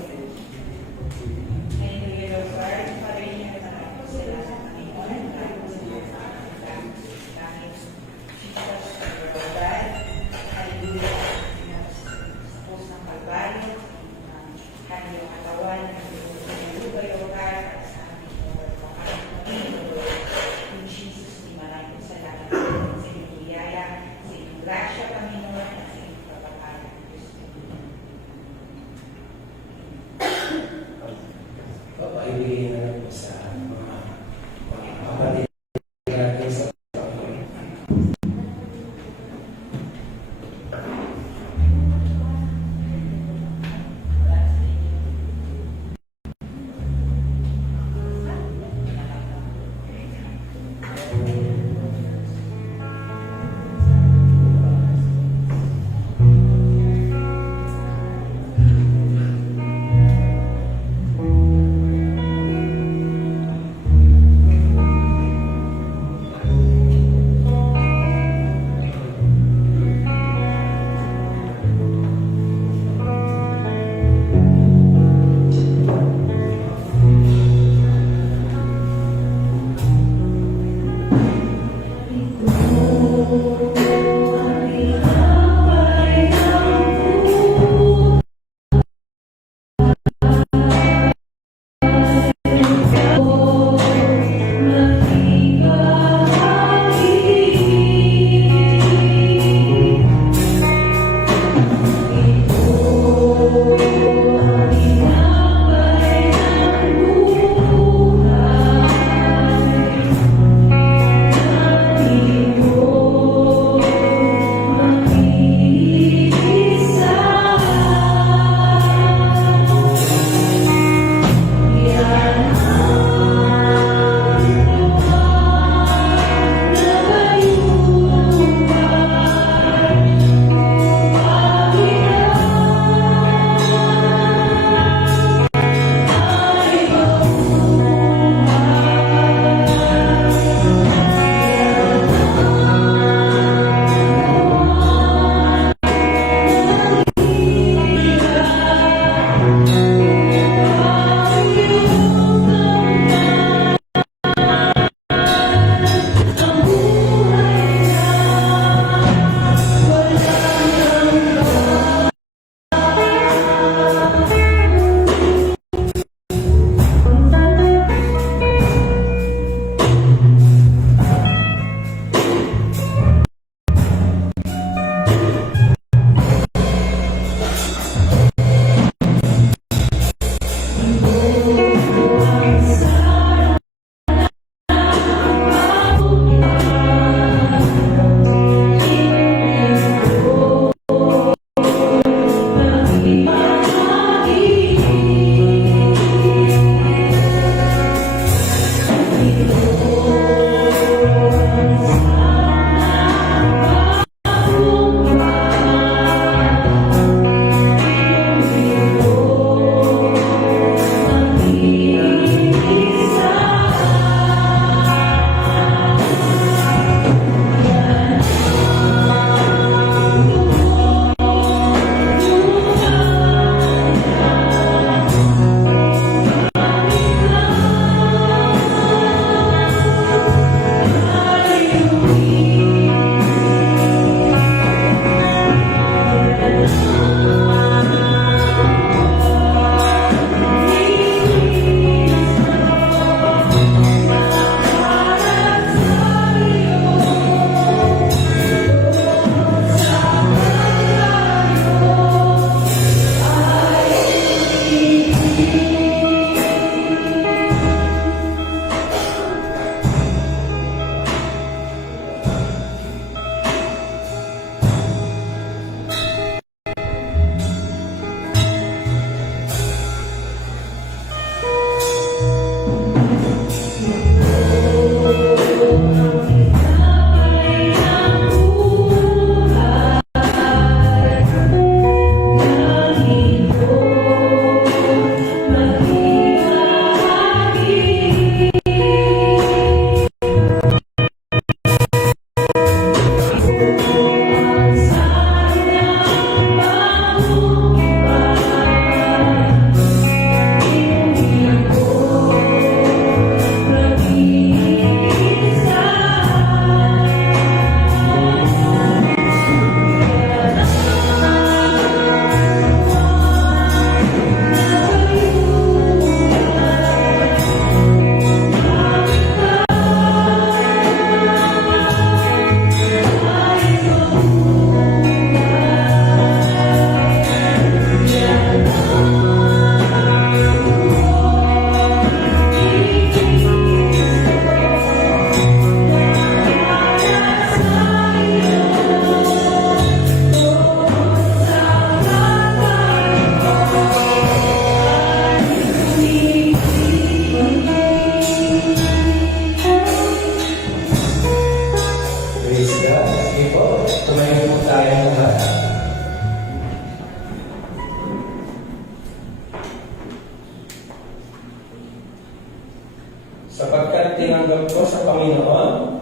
sapagkat tinanggap ko sa Panginoon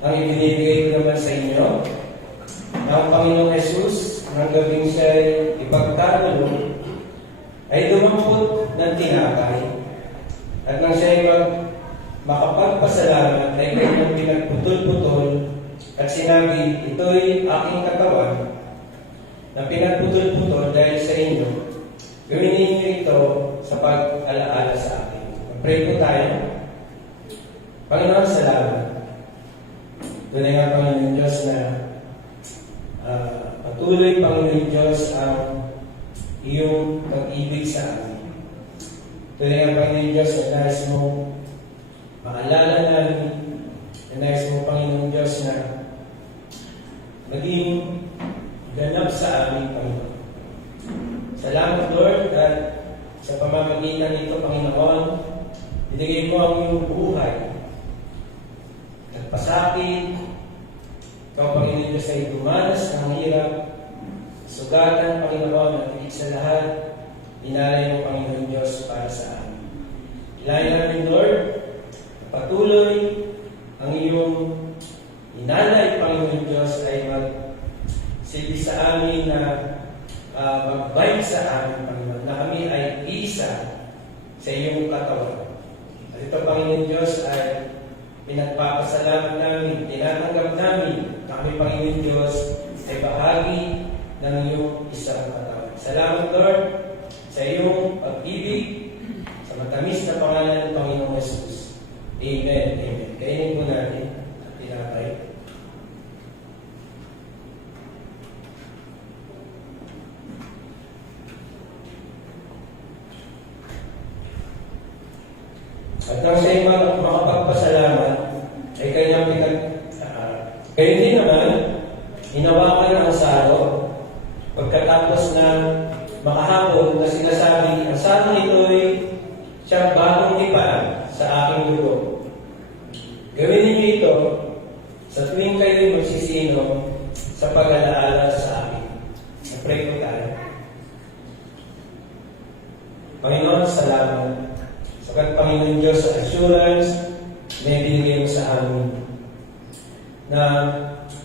ang ibinibigay ko naman sa inyo, na ang Panginoong Jesus, ng gabing siya'y ipagkanulo, ay dumampot ng tinapay, at nang siya'y makapagpasalamat ay kanyang pinagputol-putol, at sinabi, ito'y aking katawan, na pinagputol-putol dahil sa inyo. Gawin ninyo ito sa pag-alaala sa akin. Pray po tayo. Panginoon, salamat. Tunay nga, Panginoon Diyos, na patuloy, Panginoon Diyos, ang iyong pag-ibig sa amin. Tunay nga, Panginoon Diyos, na nais mo maalala namin, na nais mo, Panginoon Diyos, na maging ganap sa amin, Panginoon. Salamat, Lord, at sa pamamagitan nito, Panginoon, binigay mo ang iyong buhay. Nagpasakit, ikaw, Panginoon Diyos, ay dumanas ng hirap, sugatan, Panginoon, at higit sa lahat, inalay mo, Panginoon Diyos, para sa amin. Ilayan namin, Lord, na patuloy ang iyong inalay, Panginoon Diyos, ay magsilbi sa amin na magbay sa amin, Panginoon, na kami ay isa sa iyong katawan. At ito, Panginoon Diyos, ay pinagpapasalamat namin, tinatanggap namin na kami, Panginoon Diyos, ay bahagi ng iyong isang katawan. Salamat, Lord, sa iyong pag-ibig, sa matamis na pangalan ng Panginoong Jesus. Amen. Amen. Kainin po natin at tinapay. At nang siya'y makapagpasalamat, ay kanyang kayo din naman, hinawakan ang saro, pagkatapos na makahapon na sinasabi, ang saro ito'y siyang bagong ipaan sa aking dugo. Gawin ninyo ito sa tuwing kayo'y magsisino sa pag-alaala sa akin. Pray ko tayo. Panginoon, salamat. Sagat Panginoon Diyos sa assurance na binigay mo sa amin na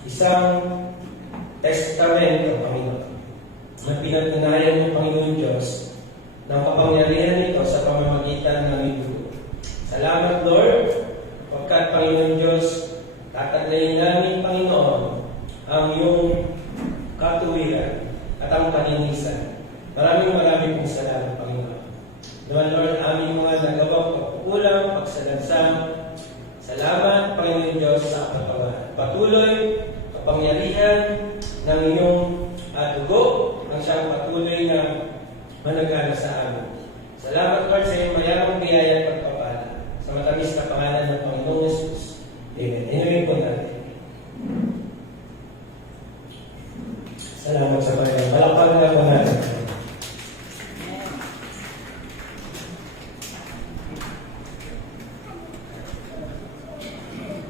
isang testamento, Panginoon, na pinatunayan mo, Panginoon Diyos, ng kapangyarihan nito sa pamamagitan ng ito. Salamat, Lord, pagkat, Panginoon Diyos, tataglayin namin, Panginoon, ang iyong katuwiran at ang paninisan. Maraming pong salamat, Panginoon. Naman, Lord, aming mga nagawang pagkukulang, pagsalansang, salamat, Panginoon Diyos, sa katawan. Patuloy, kapangyarihan ng iyong dugo, ang siyang patuloy na managana sa amin. Salamat, Lord, sa iyong mayamang biyaya at pagpapala. Sa matamis na pangalan ng Panginoong Jesus. Amen. Inumin po natin. Salamat sa Panginoon. Palakpakan na po natin.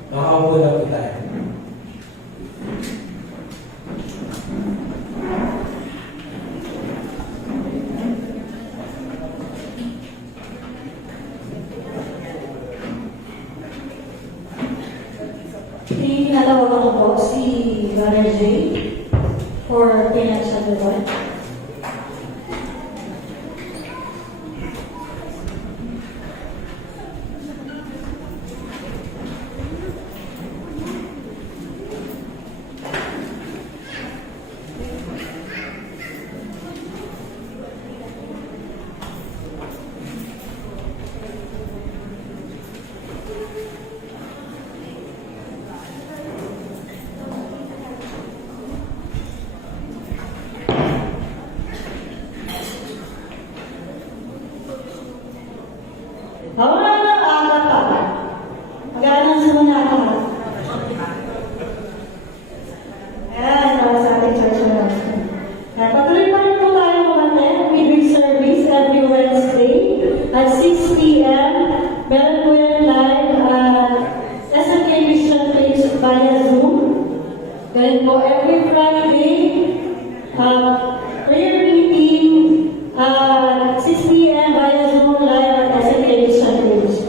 Makakaupo na po tayo. Tinalawagan ko po si Brother J for pinagsasaluhan. Mga aga pa. Magandang sa mga ako. Ayan, ito sa ating church na. Patuloy pa rin po tayo mag-attend midweek service every Wednesday at 6 p.m. Meron po yan live at SMK Christian Place via Zoom. Ganun po every Friday, prayer meeting at 6 p.m. via Zoom live at SMK Christian Place.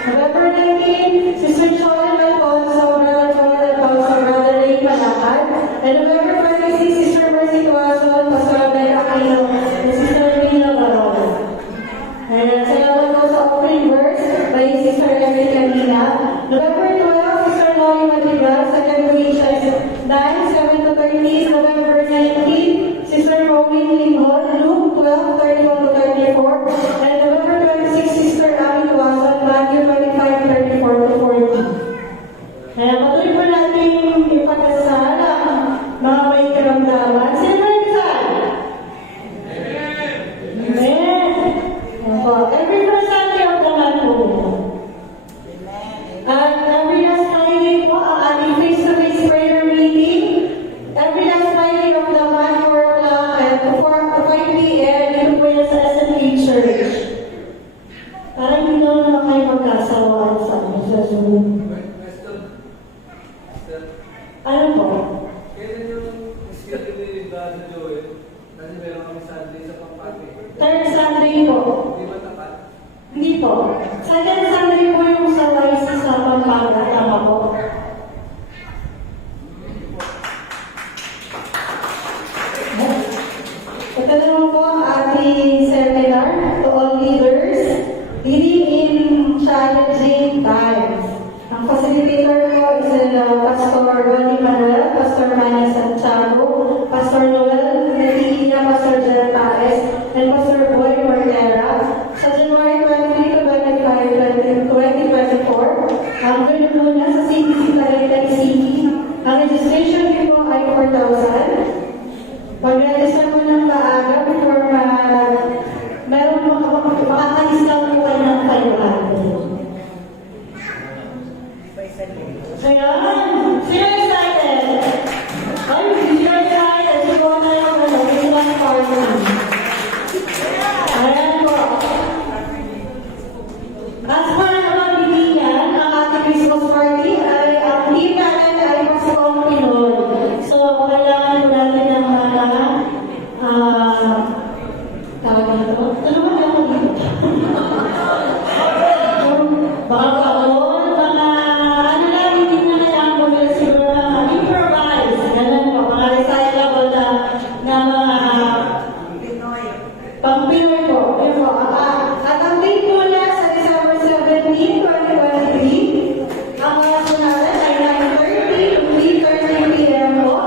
November 19, Sister Sean Alfonso, Brother Joel Alfonso, Brother Ray Malakad. And November 26, Sister Mercy Tuason, Pastor Abel Aquino, and Sister Rina Barona. And salamat po sa opening verse by Sister Emily Canina. November 12, Sister Lori Madrigal, sa Galatians 9, 7 to 30. November 19, Sister Pauline Linghon, Luke 12, 31 to 34. And November 26, Sister Ami Tuason, Matthew 25, 34 to 40. Kaya patuloy po natin ipagdasal ang mga may karamdaman. Sino ba nagdasal? Amen. Every first Sunday of the month po. At every last Friday po, ang ating face-to-face prayer meeting. Every last Friday of the month, 4 o'clock at 5 p.m. Dito po yan sa SMK Church. Parang hindi naman kayo magkasawaan sa Zoom. Ano po? Kailan yung schedule ni Brother Joel? Kasi meron kami Sunday sa Pampate. Third Sunday po. Di ba tapat? Hindi po. Second Sunday po yung sa YC sa Pampanga. Tama po. Ito naman po ang ating seminar to all leaders leading in challenging times. Ang facilitator ko is Pastor Ronnie Manuel, Pastor Manny Santiago, Pastor Noel Medina, Pastor Jen Paez, and Pastor Boy Mortera. Sa January 23 to 25, 2024, ang gano'n muna sa CBC Tagaytay City. Ang registration fee po ay 4,000. Mag-register mo ng maaga before meron makakalis lang po kayo ng 500. Ayan! Sino excited? Ay, sino excited? Siguro na yung Christmas party. Ayan po. As for naman bibigyan, ang ating Christmas party ay ang team natin ay Paskong Pinoy. So, kailangan po natin ng mga tawag nito. Tulungan niyo ako dito. Baka kaon, mga ano lang, hindi na kailangan po nila siguro improvise. Ganun po, mga recyclable na mga pang-Pinoy po. Yun po. At ang date po niya sa December 17, 2023, ang oras po natin ay 9:30 to 3:30 p.m. po.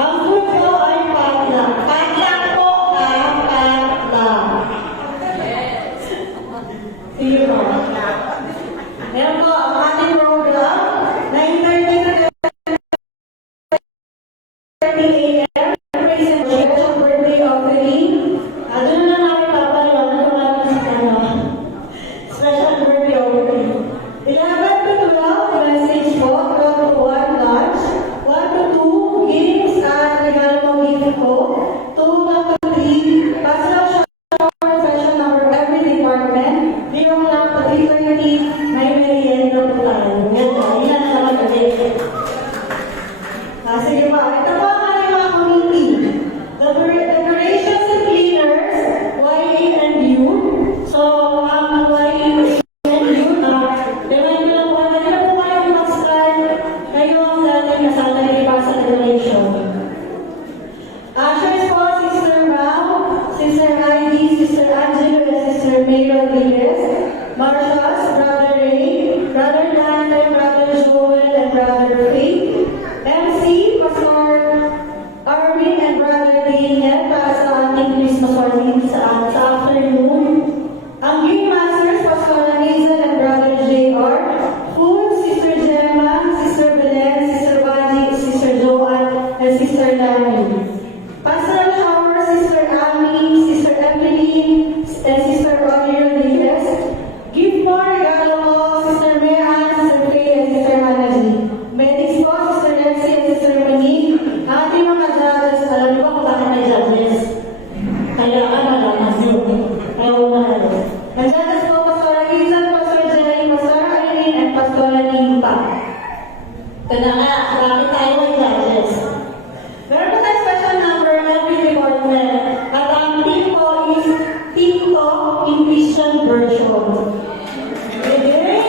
Ang food po ay patla. Patla po ang patla. Sige po. Ayan po, ang ating program, 9:30 to 10:30 a.m. Praise and worship, birthday offering. Doon na namin papalawan na natin sa special birthday offering. 11 to 12, message po. 12 to 1, lunch. 1 to 2, games at regalo mo gift po. 2 to 3, personal shower session number every department. 0 o'clock to 3:30, may merienda po tayo. Yan po, ilan na naman ulit. Sige pa, ito po ang aming mga committee. The decorations and cleaners, YA and U. So, ang YA and U, remind ko lang po, hindi na po kayo mag-start kayo ang dating nasalari pa sa decoration. Ushers po, Sister Rao, Sister Heidi, Sister Angelo, and Sister May Rodriguez. Marshals, Brother Ray, Brother Dante, Brother Joel, and Brother Faith. MC, Pastor Arvin, and Brother Daniel para sa ating Christmas party sa afternoon. Ang Game Masters, Pastor Hazel and Brother JR. Food, Sister Gemma, Sister Belen, Sister Baji, Sister Joanne, and Sister Lani. Pastoral shower, Sister Ami, Sister Emily, and Sister Ronnie Rodriguez. Gift mo, regalo mo, Sister Mea, Sister Faye, and Sister Hanaji. Medics po, Sister Nancy, and Sister Monique. Ating mga judges, alam niyo ba kung bakit may judges? Kailangan malaman yun. Ayaw na halos. Ang judges po, Pastor Hazel, Pastor Jerry, Pastor Irene, and Pastor Nimpa. Ito na nga, bakit tayo may judges? Meron po tayo special number every department. At ang team po is Team Talk in Christian version. Okay?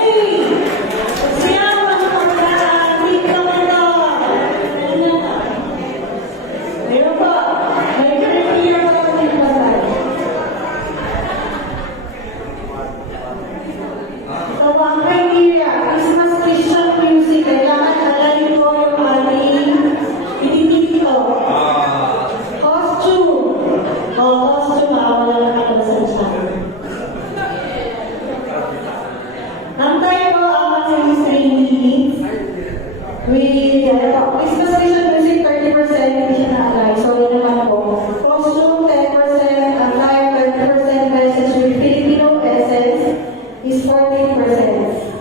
Christmas vision music 30%, hindi siya na-apply. So, yun naman po. Costume 10%, attire 30%, message with Filipino essence is 14%.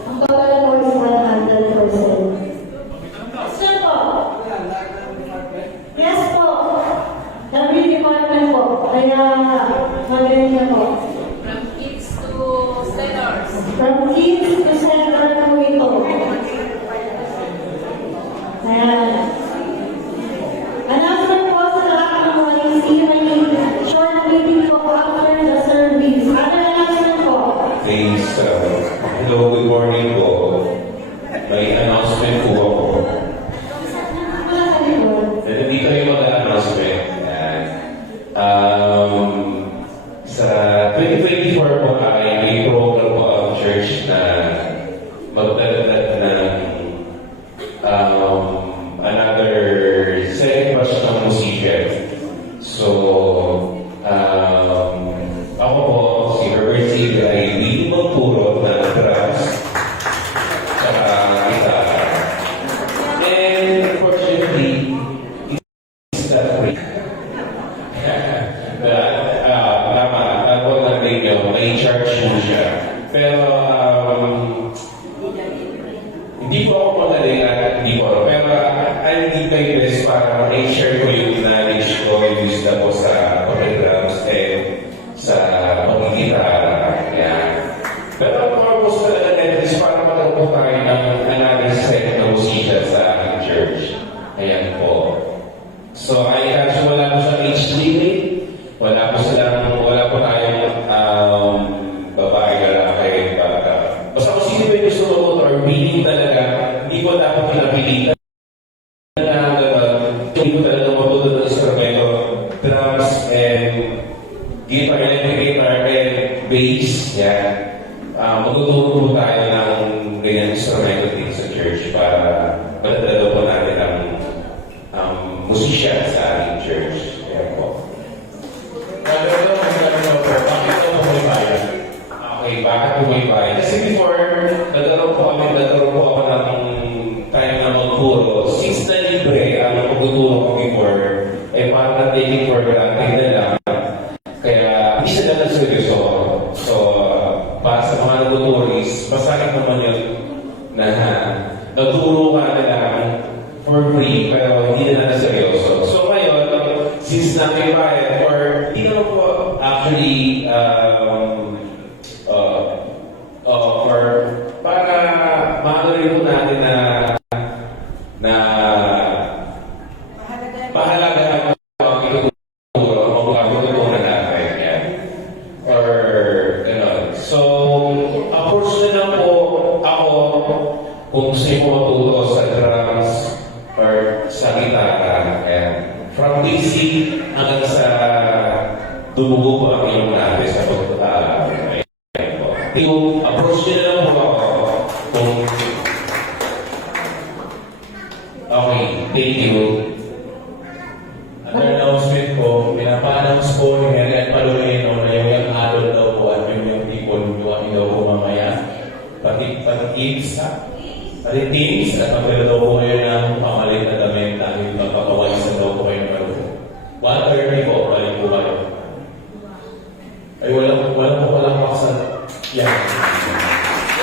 Ang total po is 100%. Sir po? Lahat ng department. Yes po. Every department po. Kaya, magaling na po. From kids to seniors. From kids to center po ito. Ayan. Announcement po sa lahat ng mga receiving short meeting po after the service. Ano announcement po? Please, hello, good morning po. May announcement po ako. Wala sa likod. Nandito yung mga announcement. Ayan. Sa 2024 po ay may program po ang church na magdadagdag ng another second batch ng musician. So, ako po, si Herbert Sige ay hindi magpuro na drums sa gitara. And unfortunately, it's not free. Tama, ako lang din yun, may charge mo siya. Pero, hindi po ako magaling at hindi po. Pero, I'll give my best para i-share ko yung knowledge ko, yung wisdom ko sa drums and sa pagigitara. Yan. Pero ang purpose talaga nito is para magkaroon po tayo ng another set na musician sa ating church. Ayan po. So, wala po sa age limit. Wala po tayong babae, lalaki, bata. Basta kung sino ba yung gusto mo or willing talaga, hindi ko dapat pinapilitan. Hindi ko talaga matuto ng instrumento, drums and guitar, electric guitar and bass. Yan. Magtuturo po tayo ng ganyan instrumento dito sa church para matadala po natin ang musician sa ating church. Yan po. Okay, bakit bumibayan? Kasi before, nagkaroon po ako ng time na magturo. Since na libre ang pagtuturo ko before, parang na-taking for granted na lang. Kaya, hindi siya na seryoso. So, para sa mga nagtuturo masakit naman yun na nagturo ka na lang for free, pero hindi na seryoso. So, ngayon, since na may bayad, or hindi naman po actually, para maanorin po natin na mahalaga ang ituturo, ang pagtutunan natin. Yan. Or, gano'n. So, approach na lang po ako kung gusto niyo po maturo sa drums or sa gitara. Yan. From basic hanggang sa dumugo po ang inyong natin sa pagtutunan. Yung approach nyo na lang po ako kung okay, thank you. Ang announcement ko, pinapa-announce po ni Helen Palomino na yung young adult daw po at yung people yung kami daw po mamaya. Pati teams at magkala daw po kayo ng pamalit na damit dahil magpapawasan daw po kayo ng maroon. 1:30 po, balik po kayo. Ay, walang maksan. Yan.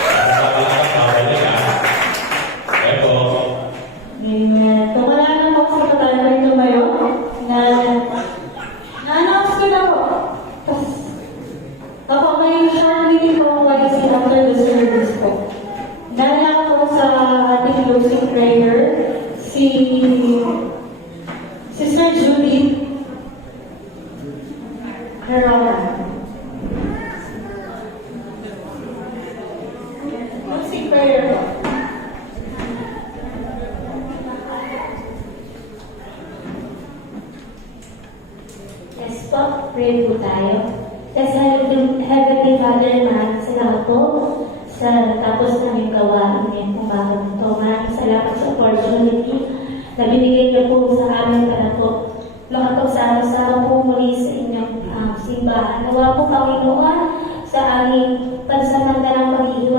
Nakakapagpapalik ka. Eto. Amen. So, wala na po sa katalagay tumayo na na-announce ko na po. Tapos, may short meeting po kayo after the service po. Dahil po sa ating closing prayer, si Sister Judy Herona. Closing prayer po. Yes po, pray po tayo. Yes, Heavenly Father, maraming salamat po sa tapos namin gawain ngayong umaga nito. Maraming salamat sa opportunity na binigay niyo po sa amin para po makapagsama-sama po muli sa inyong simbahan. Nawa po, Panginoon, sa aming pansamantalang pag-iiwan